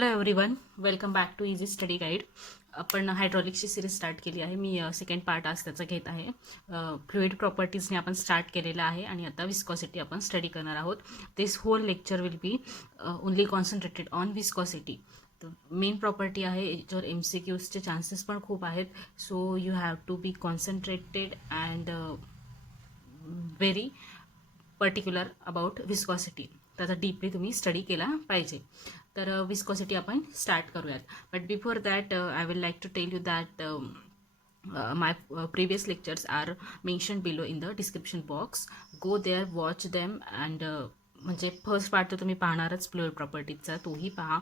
Hello everyone, welcome back to easy study guide. आपण हायड्रॉलिक्सची series start केली आहे. मी सेकंड पार्ट आज त्याचा घेत आहे. फ्लुइड प्रॉपर्टीजने आपण स्टार्ट केलेलं आहे आणि आता विस्कॉसिटी आपण स्टडी करणार आहोत. This whole lecture will be only concentrated on viscosity. Main property आहे ज्यावर MCQचे चान्सेस पण खूप आहेत. So you have to be concentrated and very particular about viscosity. त्याचा डीपली तुम्ही स्टडी केला पाहिजे. तर विस्कॉसिटी आपण स्टार्ट करूयात. But before that I will like to tell you that my previous lectures are mentioned below in the description box. Go there, watch them and म्हणजे first part तर तुम्ही पाहणारच fluid प्रॉपर्टीजचा, तोही पहा.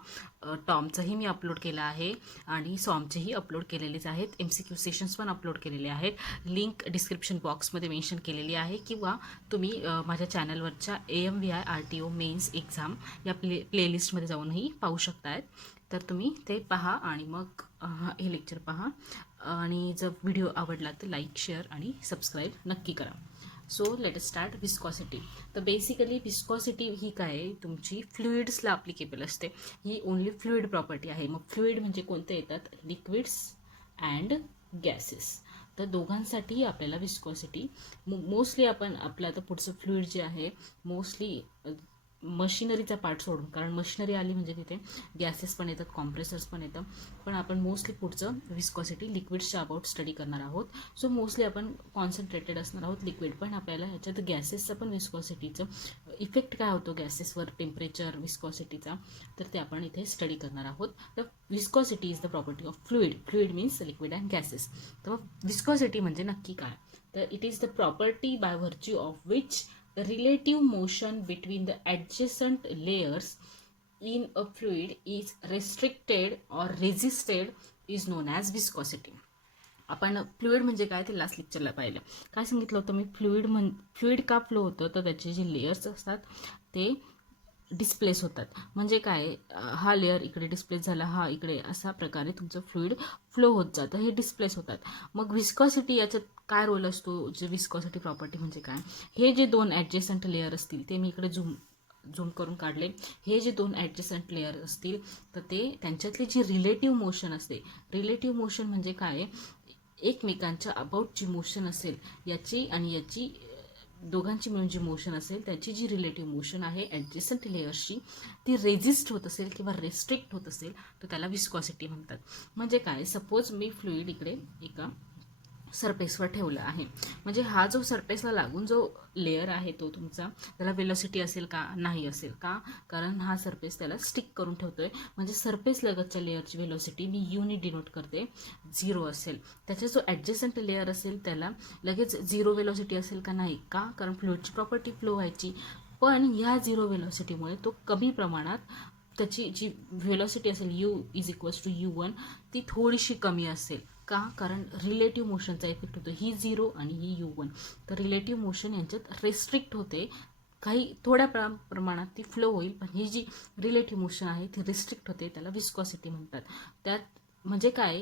टॉमचाही मी अपलोड केला आहे आणि सॉमचेही अपलोड केलेलेच आहेत. MCQ सेशन्स पण अपलोड केलेले आहेत. लिंक डिस्क्रिप्शन बॉक्समध्ये मेन्शन केलेली आहे किंवा तुम्ही माझ्या चॅनलवरच्या AMVI RTO मेन्स एक्झाम या प्लेलिस्टमध्ये जाऊनही पाहू शकतायत. तर तुम्ही ते पहा आणि मग हे लेक्चर पहा. आणि जर व्हिडिओ आवडला तर लाईक, शेअर आणि सबस्क्राईब नक्की करा. So let us start viscosity. तर बेसिकली विस्कॉसिटी ही काय तुमची फ्लुइड्सला अप्लिकेबल असते. ही ओनली फ्लुइड प्रॉपर्टी आहे. मग फ्लुइड म्हणजे कोणते येतात? Liquids and gases. तर दोघांसाठीही आपल्याला विस्कॉसिटी मोस्टली आपण आपलं आता पुढचं फ्लुइड जे आहे मोस्टली मशिनरीचा पार्ट सोडून, कारण मशिनरी आली म्हणजे तिथे गॅसेस पण येतात, कॉम्प्रेसर्स पण येतं. पण आपण मोस्टली पुढचं विस्कॉसिटी लिक्विड्सच्या अबाउट स्टडी करणार आहोत. सो मोस्टली आपण कॉन्सन्ट्रेटेड असणार आहोत लिक्विड. पण आपल्याला ह्याच्यात गॅसेसचं पण विस्कॉसिटीचं इफेक्ट काय होतो गॅसेसवर, टेम्परेचर, विस्कॉसिटीचा, तर ते आपण इथे स्टडी करणार आहोत. तर viscosity is the property of fluid. Fluid means liquid and gases. तर विस्कॉसिटी म्हणजे नक्की काय? तर it is the property bye virtue of which the relative motion between the adjacent layers in a fluid is restricted or resisted is known as viscosity. आपण fluid म्हणजे काय ते last लेक्चरला पाहिलं. काय सांगितलं होतं मी? फ्लुइड का फ्लो होतं तर त्याचे जे लेयर्स असतात ते डिस्प्लेस होतात. म्हणजे काय, हा लेअर इकडे डिस्प्लेस झाला, हा इकडे, असा प्रकारे तुमचं फ्लुइड फ्लो होत जातं, हे डिस्प्लेस होतात. मग विस्कॉसिटी याच्यात काय रोल असतो? जे विस्कॉसिटी प्रॉपर्टी म्हणजे काय, हे जे दोन ॲडजेसंट लेअर असतील ते मी इकडे झूम करून काढले. हे जे दोन ॲडजेसंट लेअर असतील तर ते त्यांच्यातली जी रिलेटिव्ह मोशन असते, रिलेटिव्ह मोशन म्हणजे काय, एकमेकांच्या अबाउट जी मोशन असेल याची आणि याची दोघांची मिळून जी मोशन असेल त्याची जी रिलेटिव्ह मोशन आहे ॲडजेसंट लेयर्सची, ती रेजिस्ट होत असेल किंवा रेस्ट्रिक्ट होत असेल तर त्याला विस्कॉसिटी म्हणतात. म्हणजे काय, सपोज मी फ्लुइड इकडे एका सरफेसवर ठेवलं आहे, म्हणजे हा जो सरफेसला लागून जो लेअर आहे तो तुमचा, त्याला वेलोसिटी असेल का? नाही असेल. का? कारण हा सरफेस त्याला स्टिक करून ठेवतोय. म्हणजे सरफेस लगतच्या लेअरची वेलोसिटी मी यूनी डिनोट करते, 0 असेल. त्याचा जो ॲडजेसंट लेअर असेल त्याला लगेच 0 वेलोसिटी असेल का? नाही. का? कारण फ्लुइडची प्रॉपर्टी फ्लो व्हायची. पण ह्या 0 वेलोसिटीमुळे तो कमी प्रमाणात त्याची जी व्हेलॉसिटी असेल U=U1 ती थोडीशी कमी असेल. का? कारण रिलेटिव्ह मोशनचा इफेक्ट होतो. ही 0 आणि ही U1, तर रिलेटिव्ह मोशन यांच्यात रेस्ट्रिक्ट होते. काही थोड्या प्रमाणात ती फ्लो होईल, पण ही जी रिलेटिव्ह मोशन आहे ती रिस्ट्रिक्ट होते, त्याला विस्कॉसिटी म्हणतात. त्यात म्हणजे काय,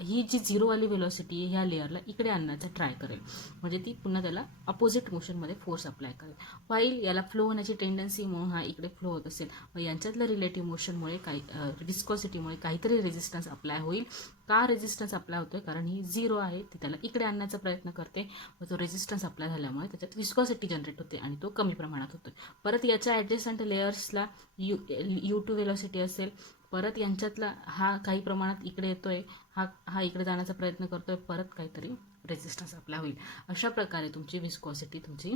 ही जी 0वाली वेलॉसिटी ह्या लेअरला इकडे आणण्याचा ट्राय करेल, म्हणजे ती पुन्हा त्याला अपोजिट मोशनमध्ये फोर्स अप्लाय करेल. व्हाईल याला फ्लो होण्याची टेंडन्सी, म्हणून हा इकडे फ्लो होत असेल. मग यांच्यातल्या रिलेटिव्ह मोशनमुळे काही विस्कॉसिटीमुळे काहीतरी रेजिस्टन्स अप्लाय होईल. का रेजिस्टन्स अप्लाय होतोय? कारण ही 0 आहे, ती त्याला इकडे आणण्याचा प्रयत्न करते. व तो रेजिस्टन्स अप्लाय झाल्यामुळे त्याच्यात विस्कॉसिटी जनरेट होते आणि तो कमी प्रमाणात होतोय. परत याच्या ॲडजेसंट लेयर्सला U2 वेलॉसिटी असेल. परत यांच्यातला हा काही प्रमाणात इकडे येतोय, हा इकडे जाण्याचा प्रयत्न करतोय, परत काहीतरी रेजिस्टन्स अप्लाय होईल. अशा प्रकारे तुमची विस्कॉसिटी तुमची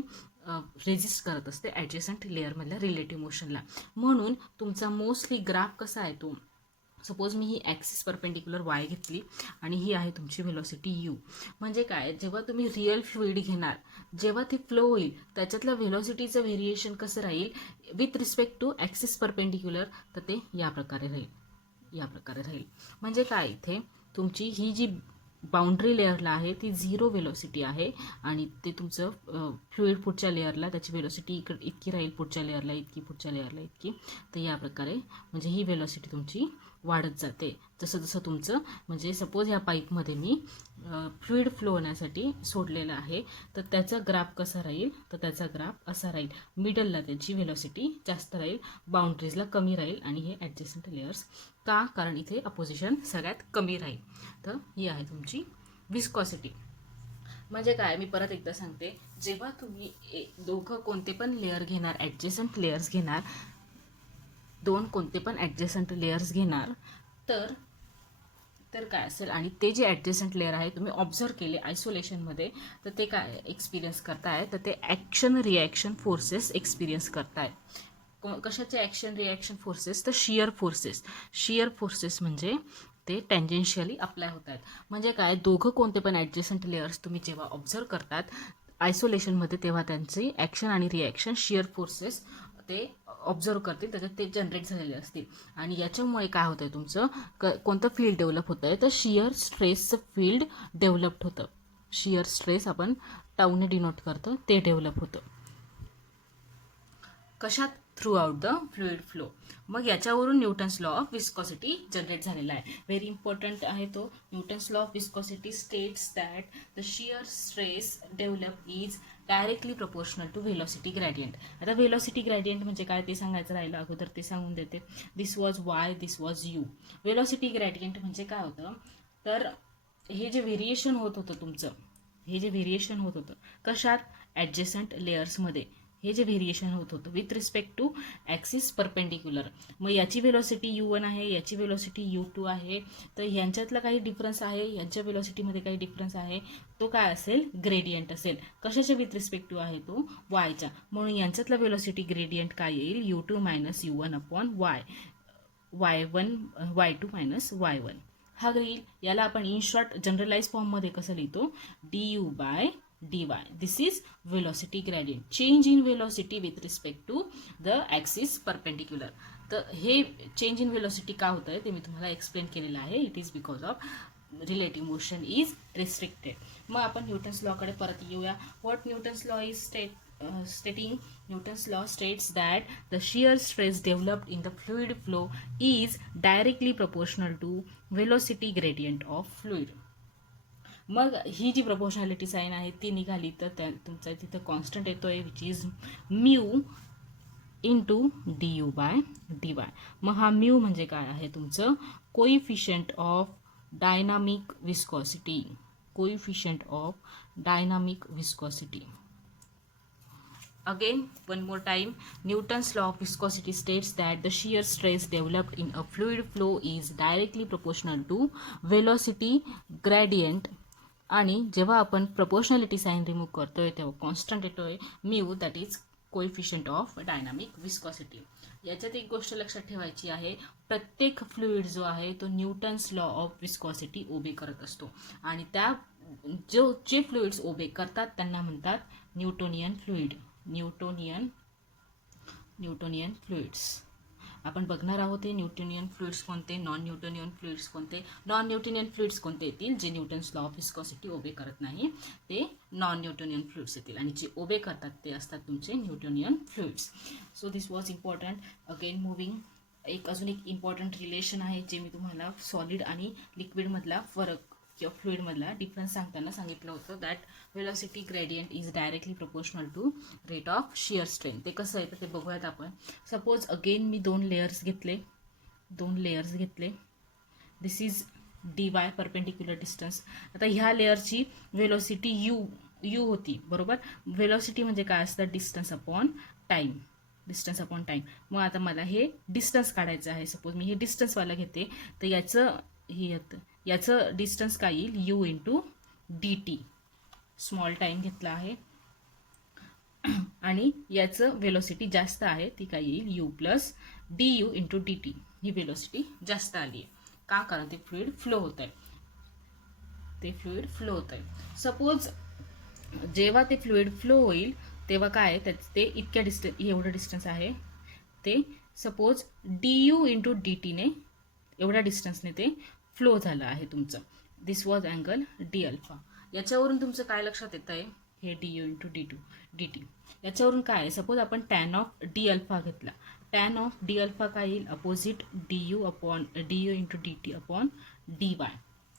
रेजिस्ट करत असते ॲडजेसंट लेअरमधल्या रिलेटिव्ह मोशनला. म्हणून तुमचा मोस्टली ग्राफ कसा आहे तो, सपोज मी ही ॲक्सिस परपेंडिक्युलर Y घेतली आणि ही आहे तुमची व्हेलॉसिटी U. म्हणजे काय, जेव्हा तुम्ही रिअल फ्लुइड घेणार, जेव्हा ती फ्लो होईल त्याच्यातलं व्हेलॉसिटीचं व्हेरिएशन कसं राहील with respect to axis perpendicular, तर ते या प्रकारे राहील. म्हणजे काय, इथे तुमची ही जी बाउंड्री लेअरला आहे ती 0 वेलॉसिटी आहे आणि ते तुमचं फ्लुइड पुढच्या लेअरला त्याची वेलॉसिटी इतकी राहील, पुढच्या लेअरला इतकी, पुढच्या लेअरला इतकी. तर या प्रकारे म्हणजे ही वेलॉसिटी तुमची वाढत जाते. जसं जसं तुमचं म्हणजे सपोज ह्या पाईपमध्ये मी फ्लुईड फ्लो होण्यासाठी सोडलेलं आहे, तर त्याचा ग्राफ कसा राहील, तर त्याचा ग्राफ असा राहील. मिडलला त्याची व्हेलॉसिटी जास्त राहील, बाउंड्रीजला कमी राहील आणि हे ॲडजस्टंट लेयर्स. का? कारण इथे अपोजिशन सगळ्यात कमी राहील. तर ही आहे तुमची विस्कॉसिटी. म्हणजे काय, मी परत एकदा सांगते, जेव्हा तुम्ही दोघं कोणते पण लेअर घेणार, ॲडजस्टंट लेयर्स घेणार, दोन कोणते पण ॲडजस्टंट लेयर्स घेणार, तर काय असेल, आणि ते जे ॲडजस्टंट लेअर आहे तुम्ही ऑब्झर्व केले आयसोलेशनमध्ये, तर ते काय एक्सपिरियन्स करताय, तर ते ॲक्शन रिॲक्शन फोर्सेस एक्सपिरियन्स करताय. कशाचे ॲक्शन रिॲक्शन फोर्सेस, तर शियर फोर्सेस. शियर फोर्सेस म्हणजे ते टँजेन्शियली अप्लाय होत आहेत. म्हणजे काय, दोघं कोणते पण ॲडजस्टंट लेयर्स तुम्ही जेव्हा ऑब्झर्व करतात आयसोलेशनमध्ये, तेव्हा त्यांची ॲक्शन आणि रिॲक्शन शियर फोर्सेस ते ऑब्झर्व करतील, त्याच्यात ते जनरेट झालेले असतील. आणि याच्यामुळे काय होतं आहे तुमचं, कोणतं फील्ड डेव्हलप होतं आहे, तर शियर स्ट्रेसचं फील्ड डेव्हलप्ड होतं. शियर स्ट्रेस आपण टाऊने डिनोट करतो, ते डेव्हलप होतं. कशात? Throughout the fluid flow. मग याच्यावरून Newton's law of viscosity generate झालेला आहे. व्हेरी इम्पॉर्टंट आहे तो. Newton's law of viscosity states that the shear stress develop is directly proportional to velocity gradient. आता व्हेलॉसिटी ग्रॅडियंट म्हणजे काय ते सांगायचं राहिलं, अगोदर ते सांगून देते. This was y, this was you. Velocity gradient म्हणजे काय होतं, तर हे जे व्हेरिएशन होत होतं तुमचं, हे जे व्हेरिएशन होत होतं कशात, ॲडजस्टंट लेयर्समध्ये, हे जे व्हेरिएशन होत होतं with respect to axis perpendicular. मग याची व्हेलॉसिटी u1 आहे, याची व्हेलॉसिटी u2 आहे, तर यांच्यातला काही डिफरन्स आहे, यांच्या व्हेलॉसिटीमध्ये काही डिफरन्स आहे, तो काय असेल, ग्रेडियंट असेल. कशाच्या विथ रिस्पेक्ट टू आहे तो, वायच्या. म्हणून यांच्यातला व्हेलॉसिटी ग्रेडियंट काय येईल, u2 minus u1 upon y, y1 y2 minus y1 हा येईल. याला आपण इन शॉर्ट जनरलाइज फॉर्ममध्ये कसं लिहितो, du by dy. This is velocity gradient. Change in velocity with respect to the axis perpendicular. तर हे चेंज इन वेलोसिटी का होतं आहे ते मी तुम्हाला एक्सप्लेन केलेलं आहे. It is because of relative motion is restricted. मग आपण न्यूटन्स लॉकडे परत येऊया. What Newton's law is stating? Newton's law states that the shear stress developed in the fluid flow is directly proportional to velocity gradient of fluid. मग ही जी proportionality sine आहे ती निघाली, तर तुमचा तिथं कॉन्स्टंट येतोय which is mu into d u by d y. मग हा म्यू म्हणजे काय आहे तुमचं, coefficient of dynamic viscosity. Coefficient of dynamic viscosity. Again, one more time, Newton's law of viscosity states that the shear stress developed in a fluid flow is directly proportional to velocity gradient. आणि जेव्हा आपण proportionality sine remove करतोय तेव्हा constant येतोय mu, that is coefficient of dynamic viscosity. याच्यात एक गोष्ट लक्षात ठेवायची आहे, प्रत्येक फ्लुइड जो आहे तो न्यूटन्स लॉ ऑफ विस्कॉसिटी ओबे करत असतो. आणि त्या जे फ्लुइड्स ओबे करतात त्यांना म्हणतात न्यूटोनियन फ्लुइड. न्यूटोनियन फ्लुइड्स आपण बघणार आहोत. हे न्यूटोनियन फ्लुइड्स कोणते, नॉन न्यूटोनियन फ्लुइड्स कोणते. नॉन न्यूटोनियन फ्लुइड्स कोणते येतील, जे न्यूटन्स लॉ ऑफ विस्कॉसिटी ओबे करत नाही ते नॉन न्यूटोनियन फ्लुइड्स येतील, आणि जे ओबे करतात ते असतात तुमचे Newtonian fluids. So this was important. Again moving, एक अजून एक इम्पॉर्टंट रिलेशन आहे जे मी तुम्हाला सॉलिड आणि लिक्विडमधला फरक किंवा फ्लुइडमधला डिफरन्स सांगताना सांगितलं होतं, that velocity gradient is directly proportional to rate of shear strain. ते कसं आहे तर ते बघूयात आपण. सपोज अगेन मी दोन लेयर्स घेतले. This is D Y perpendicular distance. आता ह्या लेअरची व्हेलॉसिटी यू होती, बरोबर. व्हेलॉसिटी म्हणजे काय असतं, डिस्टन्स अपॉन टाईम. मग आता मला हे डिस्टन्स काढायचं आहे. सपोज मी हे डिस्टन्सवाला घेते, तर याचं डिस्टन्स काय येईल, you into d T. Small time घेतला आहे आणि याचं व्हेलॉसिटी जास्त आहे, ती काय येईल, you plus D u into d T. He velocity जास्त आली आहे. का? कारण ते फ्लुइड फ्लो होत आहे. सपोज जेव्हा ते फ्लुइड फ्लो होईल तेव्हा काय, ते इतक्या एवढं डिस्टन्स आहे, ते suppose d u into d टीने एवढ्या डिस्टन्सने ते फ्लो झालं आहे तुमचं. This was angle d alpha. याच्यावरून तुमचं काय लक्षात येत आहे, हे d u into d t. याच्यावरून काय आहे, सपोज आपण टॅन ऑफ डी अल्फा घेतला, टॅन ऑफ डी अल्फा काय येईल, opposite d u upon d u into d t upon d y,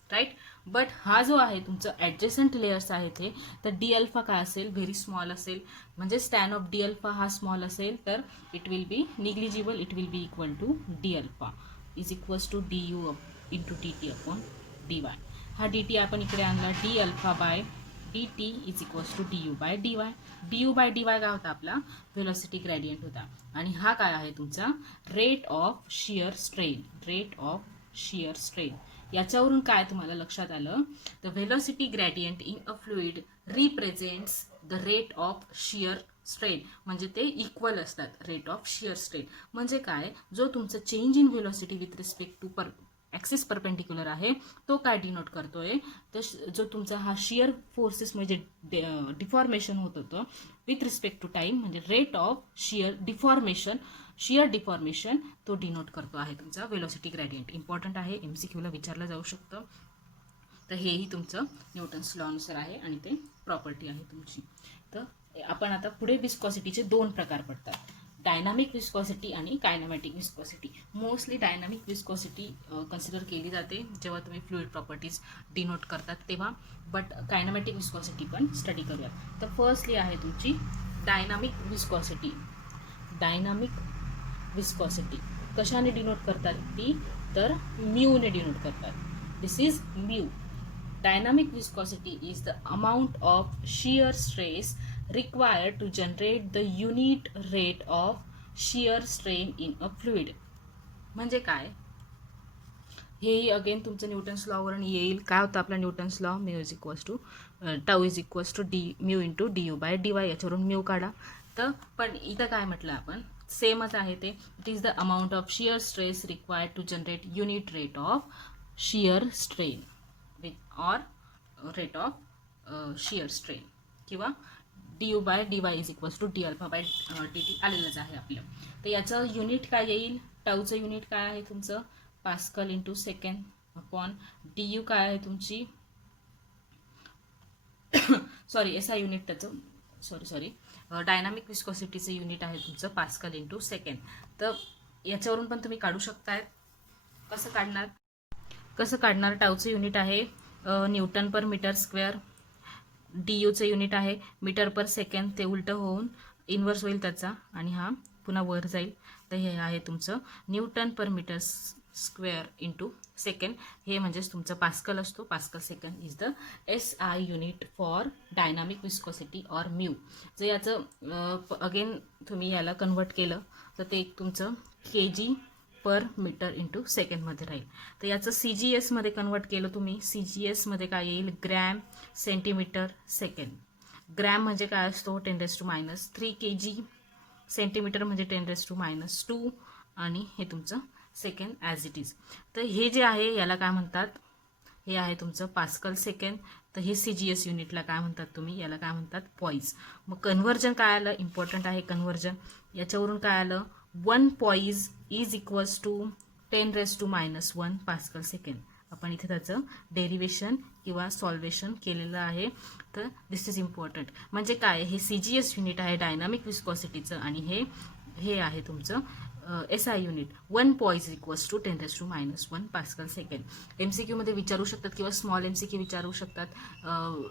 right. But हा जो आहे तुमचं ॲडजस्टंट लेयर्स आहेत हे, तर डी अल्फा काय असेल, व्हेरी स्मॉल असेल. म्हणजे टॅन ऑफ डी अल्फा हा स्मॉल असेल तर it will be negligible, it will be equal to d alpha is equals to d u into d t upon d y. हा d t आपण इकडे आणला, d alpha by d t is equals to d u by d y. D u by d y काय होता, आपला velocity gradient होता. आणि हा काय आहे तुमचा rate of shear strain, rate of shear strain. याच्यावरून काय तुम्हाला लक्षात आलं, the velocity gradient in a fluid represents the rate of shear strain. म्हणजे ते इक्वल असतात, रेट ऑफ शियर स्ट्रेन. म्हणजे काय, जो तुमचा change in velocity with respect to axis perpendicular आहे तो काय डिनोट करतोय, तर जो तुमचा हा शियर फोर्सेस म्हणजे डिफॉर्मेशन होत होतं विथ रिस्पेक्ट टू टाइम, म्हणजे rate of shear deformation, shear deformation तो डिनोट करतो आहे तुमचा व्हेलॉसिटी ग्रेडियंट. इम्पॉर्टंट आहे, MCQला विचारलं जाऊ शकतं. तर हेही तुमचं न्यूटन्स लॉनुसार आहे आणि ते प्रॉपर्टी आहे तुमची. तर आपण आता पुढे विस्कॉसिटीचे दोन प्रकार पडतात, डायनामिक विस्कॉसिटी आणि kinematic viscosity. Mostly dynamic viscosity consider केली जाते जेव्हा तुम्ही फ्लुइड प्रॉपर्टीज डिनोट करतात तेव्हा, बट कायनेमॅटिक विस्कॉसिटी पण स्टडी करूयात. तर फर्स्टली आहे तुमची डायनामिक विस्कॉसिटी. डायनामिक विस्कॉसिटी कशाने डिनोट करतात ती, तर म्यूने डिनोट करतात. This is mu. Dynamic viscosity is the amount of shear stress required to generate the unit rate of shear strain in a fluid. म्हणजे काय, हेही अगेन तुमचं न्यूटन्स लॉवरून येईल. काय होतं आपला Newton's law, mu is equals to tau is equals to d mu into d u by d y. याच्यावरून mu काढा. तर पण इथं काय म्हटलं आपण, सेमच आहे ते. It is the amount of shear stress required to generate unit rate of shear strain और रेट ऑफ शियर स्ट्रेन, किंवा d u by d y is equals to d alpha by d t आलेलंच आहे आपलं. तर याचं unit काय येईल, टाऊचं unit काय आहे तुमचं, pascal into second upon d you काय आहे तुमची सॉरी एस आय युनिट त्याचं सॉरी डायनामिक विस्कॉसिटीचं युनिट आहे तुमचं पास्कल इंटू सेकंड. तर याच्यावरून पण तुम्ही काढू शकताय. कसं काढणार, टाऊचं युनिट आहे Newton per metre square, D यूचं unit आहे मीटर पर सेकंड, ते उलटं होऊन इन्व्हर्स होईल त्याचा आणि हा पुन्हा वर जाईल. तर हे आहे तुमचं Newton per metre square into second. हे म्हणजेच तुमचं पास्कल असतो. Pascal second is the SI unit for dynamic viscosity or mu. जर याचं अगेन तुम्ही याला कन्वर्ट केलं तर ते तुमचं kg पर मीटर इंटू सेकंडमध्ये राहील. तर याचं CGS मध्ये कन्वर्ट केलं तुम्ही, CGS मध्ये काय येईल, ग्रॅम सेंटीमीटर सेकंड. ग्रॅम म्हणजे काय असतो 10⁻³ kg, सेंटीमीटर म्हणजे 10⁻², आणि हे तुमचं सेकंड ॲज इट इज. तर हे जे आहे याला काय म्हणतात, हे आहे तुमचं पास्कल सेकंड. तर हे CGS युनिटला काय म्हणतात तुम्ही, याला काय म्हणतात पॉईज. मग कन्व्हर्जन काय आलं, इम्पॉर्टंट आहे कन्व्हर्जन. याच्यावरून काय आलं, 1 poise is equals to 10⁻⁻1 pascal second. आपण इथे त्याचं डेरिवेशन किंवा सॉल्वेशन केलेलं आहे. तर दिस इज इम्पॉर्टंट. म्हणजे काय, हे CGS युनिट आहे डायनामिक विस्कॉसिटीचं आणि हे आहे तुमचं SI unit. 1 poise equals to 10⁻⁻1 pascal second. MCQ मध्ये विचारू शकतात किंवा स्मॉल MCQ विचारू शकतात.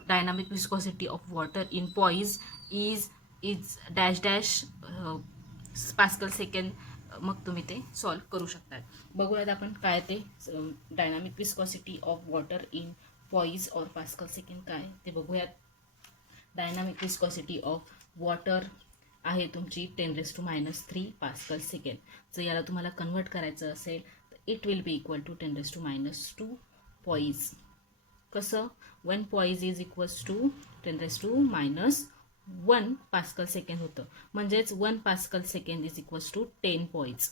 Dynamic viscosity of water in poise is dash dash pascal second. मग तुम्ही ते सॉल्व करू शकतात. बघूयात आपण काय ते dynamic viscosity of water in poise और पास्कल सेकंड काय ते बघूयात. डायनामिक विस्कॉसिटी ऑफ वॉटर आहे तुमची 10⁻³ पास्कल सेकंड. जर याला तुम्हाला कन्वर्ट करायचं असेल तर it will be equal to 10⁻² poise. कसं, 1 poise is equals to 10⁻1 pascal second होतं. म्हणजेच 1 pascal second is equals to 10 poise.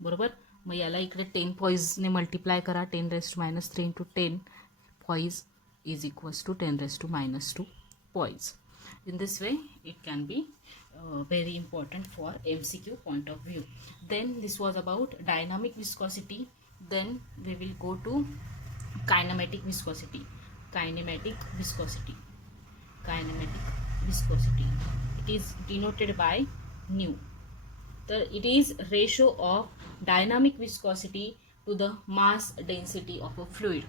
बरोबर. मग याला इकडे 10 पॉईजने मल्टिप्लाय करा. 10⁻³ into 10 poise is equals to 10⁻² poise. In this way it can be very important for MCQ point of view. Then this was about dynamic viscosity. Then we will go to kinematic viscosity. Kinematic viscosity. Kinematic viscosity. It is denoted by nu. तर it is ratio of dynamic viscosity to the mass density of a fluid.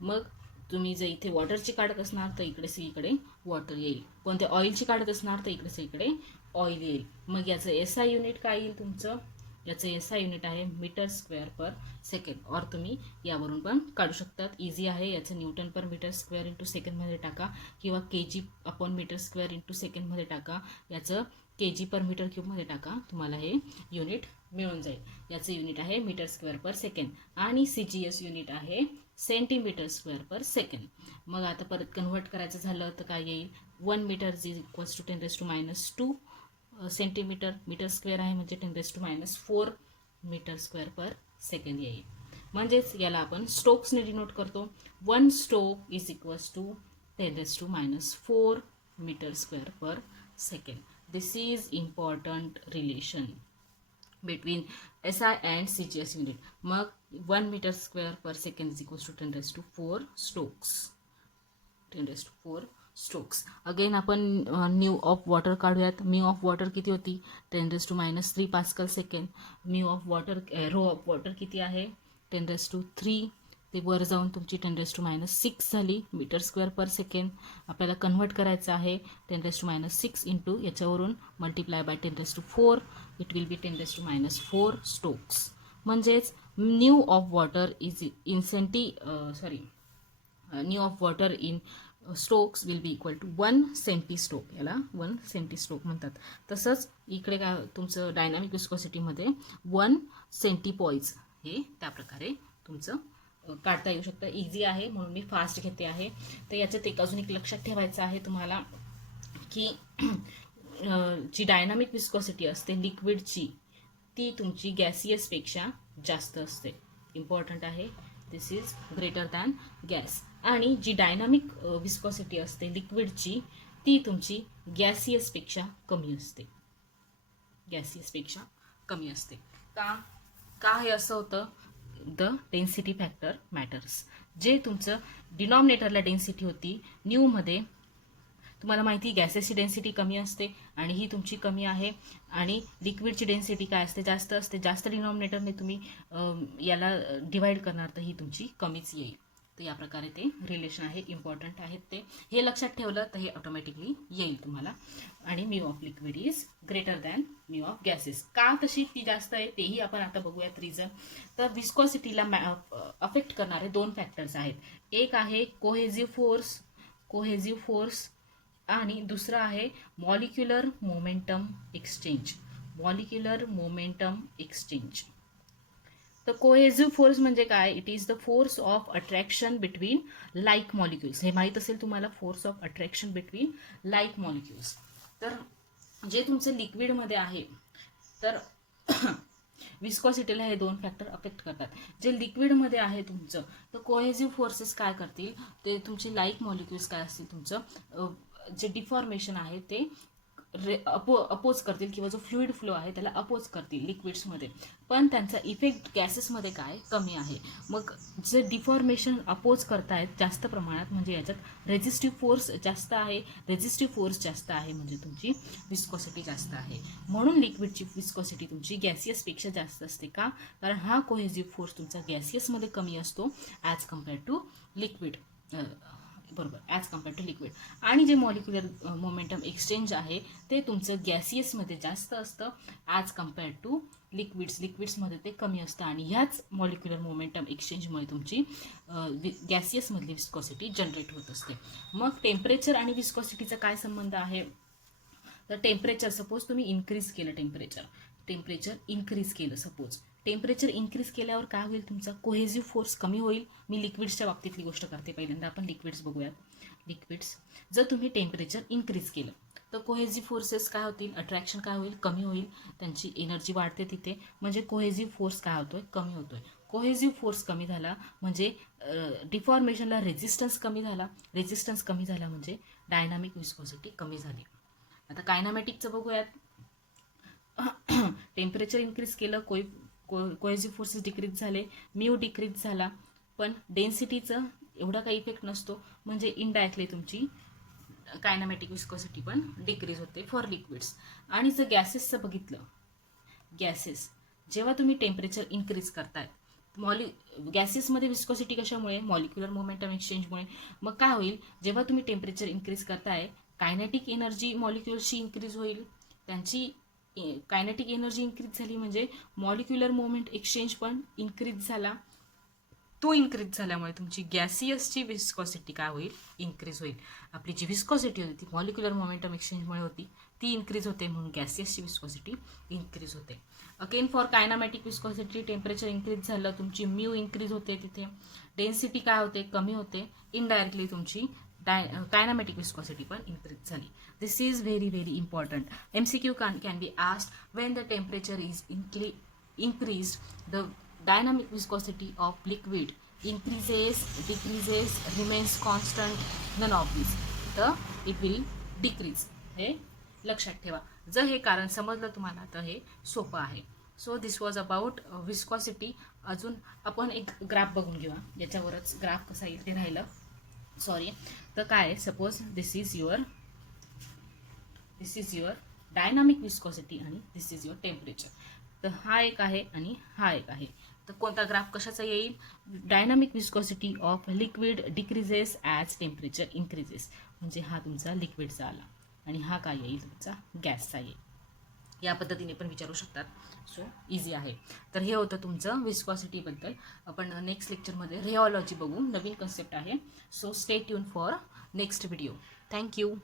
मग तुम्ही जर इथे वॉटरची काढत असणार तर इकडे सगळीकडे वॉटर येईल. कोणत्या ऑइलची काढत असणार तर इकडे सगळीकडे ऑइल येईल. मग याचं एसआय युनिट काय येईल तुमचं? याचं एसआय युनिट आहे मीटर स्क्वेअर पर सेकंड. और तुम्ही यावरून पण काढू शकतात. इझी आहे. याचं newton per metre square into सेकंडमध्ये टाका किंवा KG upon metre square into सेकंडमध्ये टाका. याचं केजी पर मीटर क्यूबमध्ये टाका. तुम्हाला हे युनिट मिळून जाईल. याचं युनिट आहे मीटर स्क्वेअर पर सेकंड आणि CGS युनिट आहे सेंटीमीटर स्क्वेअर पर सेकंड. मग आता परत कन्व्हर्ट करायचं झालं तर काय येईल? 1 metre is equals to 10⁻². Centimetre metre square आहे म्हणजे 10⁻⁴ मीटर स्क्वेअर पर सेकंड येईल. म्हणजेच याला आपण स्टोक्सने डिनोट करतो. 1 stoke is equals to 10⁻⁴ metre square per second. This is important relation between SI and CGS unit. मग 1 metre square per second is equals to 10⁻⁴ stokes. 10⁻⁴ strokes. Again आपण mu of water काढूयात. Mu of water किती होती? 10⁻³ pascal second. Mu of water rho of water किती आहे? 10⁻³ ते वर जाऊन तुमची 10⁻⁶ झाली मीटर स्क्वेअर पर सेकंड. आपल्याला कन्व्हर्ट करायचं आहे 10⁻⁶ इंटू याच्यावरून multiply by 10⁻⁴. It will be 10⁻⁴ stokes. म्हणजेच nu of water is in nu of water in stokes will be equal to 1 centistoke. याला 1 सेंटीस्ट्रोक म्हणतात. तसंच इकडे काय तुमचं डायनामिक विस्कॉसिटीमध्ये 1 सेंटीपॉइज हे त्याप्रकारे तुमचं काढता येऊ शकतं. इझी आहे म्हणून मी फास्ट घेते आहे. तर याच्यात अजून एक लक्षात ठेवायचं आहे तुम्हाला की जी डायनामिक विस्कॉसिटी असते लिक्विडची ती तुमची गॅसियसपेक्षा जास्त असते. इम्पॉर्टंट आहे. दिस इज ग्रेटर दॅन गॅस. आणि जी डायनामिक विस्कॉसिटी असते लिक्विडची ती तुमची गॅसियसपेक्षा कमी असते. गॅसियसपेक्षा कमी असते. का हे असं होतं? The density factor matters. जे तुमचं डिनॉमिनेटरला डेन्सिटी होती न्यूमध्ये, तुम्हाला माहिती गॅसेसची डेन्सिटी कमी असते आणि ही तुमची कमी आहे. आणि लिक्विडची डेन्सिटी काय असते? जास्त असते. जास्त डिनॉमिनेटरने तुम्ही याला डिवाइड करणार तर ही तुमची कमीच येईल. तर या प्रकारे ते रिलेशन आहे. इम्पॉर्टंट आहेत ते. हे लक्षात ठेवलं तर हे ऑटोमॅटिकली येईल तुम्हाला. आणि mu of liquid is greater than mu of gases. का तशी ती जास्त आहे तेही आपण आता बघूयात रिझन. तर विस्कॉसिटीला अफेक्ट करणारे 2 फॅक्टर्स आहेत. एक आहे कोहेझिव्ह फोर्स आणि दुसरं आहे मॉलिक्युलर मोमेंटम एक्सचेंज. तर कोहेझिव्ह फोर्स म्हणजे काय? It is the force of attraction between like molecules. हे माहीत असेल तुम्हाला, force of attraction between like molecules. तर जे तुमचं लिक्विडमध्ये आहे तर विस्कॉसिटीला हे 2 फॅक्टर अफेक्ट करतात. जे लिक्विडमध्ये आहे तुमचं तर कोहेझिव्ह फोर्सेस काय करतील? ते तुमचे लाईक मॉलिक्युल्स काय असतील तुमचं जे डिफॉर्मेशन आहे ते अपोज करतील किंवा जो फ्लुइड फ्लो आहे त्याला अपोज करतील लिक्विड्समध्ये. पण त्यांचा इफेक्ट गॅसेसमध्ये काय? कमी आहे. मग जे डिफॉर्मेशन अपोज करतायत जास्त प्रमाणात म्हणजे याच्यात रेझिस्टिव्ह फोर्स जास्त आहे. म्हणजे तुमची विस्कॉसिटी जास्त आहे. म्हणून लिक्विडची विस्कॉसिटी तुमची गॅसियसपेक्षा जास्त असते. का? कारण हा कोहेझिव्ह फोर्स तुमचा गॅसियसमध्ये कमी असतो ॲज कम्पेअर टू लिक्विड. बरोबर, ॲज कम्पेअर टू लिक्विड. आणि जे मॉलिक्युलर मोमेंटम एक्सचेंज आहे ते तुमचं गॅसियसमध्ये जास्त असतं ॲज कम्पेअर टू लिक्विड्समध्ये ते कमी असतं. आणि ह्याच मॉलिक्युलर मोमेंटम एक्सचेंजमुळे तुमची गॅसियसमधली विस्कॉसिटी जनरेट होत असते. मग टेम्परेचर आणि विस्कॉसिटीचा काय संबंध आहे? तर टेम्परेचर सपोज तुम्ही इन्क्रीज केलं, टेम्परेचर इन्क्रीज केलं सपोज. टेम्परेचर इन्क्रीज केल्यावर काय होईल? तुमचा कोहेझिव्ह फोर्स कमी होईल. मी लिक्विड्सच्या बाबतीतली गोष्ट करते. पहिल्यांदा आपण लिक्विड्स बघूयात. लिक्विड्स जर तुम्ही टेम्परेचर इन्क्रीज केलं तर कोहेझिव्ह फोर्सेस काय होतील? अट्रॅक्शन काय होईल? कमी होईल. त्यांची एनर्जी वाढते तिथे. म्हणजे कोहेझिव्ह फोर्स काय होतोय? कमी होतोय. कोहेझिव्ह फोर्स कमी झाला म्हणजे डिफॉर्मेशनला रेझिस्टन्स कमी झाला. रेझिस्टन्स कमी झाला म्हणजे डायनामिक विस्कॉसिटी कमी झाली. आता कायनामॅटिकचं बघूयात. टेम्परेचर इन्क्रीज केलं, कोहेझिव्ह फोर्सेस डिक्रीज झाले, म्यू डिक्रीज झाला. पण डेन्सिटीचं एवढा काही इफेक्ट नसतो. म्हणजे इनडायरेक्टली तुमची कायनामॅटिक विस्कॉसिटी पण डिक्रीज होते फॉर लिक्विड्स. आणि जर गॅसेसचं बघितलं, गॅसेस जेव्हा तुम्ही टेम्परेचर इन्क्रीज करताय, गॅसेसमध्ये विस्कॉसिटी कशामुळे, मॉलिक्युलर मोमेंटम एक्सचेंजमुळे. मग काय होईल, जेव्हा तुम्ही टेम्परेचर इन्क्रीज करताय, कायनेटिक एनर्जी मॉलिक्युल्सची इन्क्रीज होईल. त्यांची कायनेटिक एनर्जी इन्क्रीज झाली म्हणजे मॉलिक्युलर मोमेंट एक्सचेंज पण इन्क्रीज झाला. तो इन्क्रीज झाल्यामुळे तुमची गॅसियसची विस्कॉसिटी काय होईल, इन्क्रीज होईल. आपली जी विस्कॉसिटी होती ती मॉलिक्युलर मोमेंटम एक्सचेंजमुळे होती, ती इन्क्रीज होते, म्हणून गॅसियसची विस्कॉसिटी इन्क्रीज होते. Again for kinematic viscosity temperature increase झालं, तुमची म्यू इन्क्रीज होते, तिथे डेन्सिटी काय होते, कमी होते. इनडायरेक्टली तुमची कायनामॅटिक विस्कॉसिटी पण इन्क्रीज झाली. This is very very important. MCQ can be asked when the temperature is increased, the dynamic viscosity of liquid increases, decreases, remains constant, none of these. तर it will decrease. हे लक्षात ठेवा. जर हे कारण समजलं तुम्हाला तर हे सोपं आहे. So this was about viscosity. अजून आपण एक ग्राफ बघून घेऊया, याच्यावरच ग्राफ कसा येईल ते राहिलं, सॉरी. तर काय, suppose this is your dynamic viscosity आणि दिस इज युअर टेम्परेचर. तर हा एक आहे आणि हा एक आहे. तर कोणता ग्राफ कशाचा येईल, dynamic viscosity of liquid decreases as temperature increases, म्हणजे हा तुमचा लिक्विडचा आला आणि हा काय येईल, तुमचा गॅसचा येईल. या पद्धतीने पण विचारू शकतात. सो इझी आहे. तर हे होतं तुमचं विस्कॉसिटीबद्दल. आपण नेक्स्ट लेक्चरमध्ये रेऑलॉजी बघू, नवीन कन्सेप्ट आहे. So stay tune for next video. Thank you.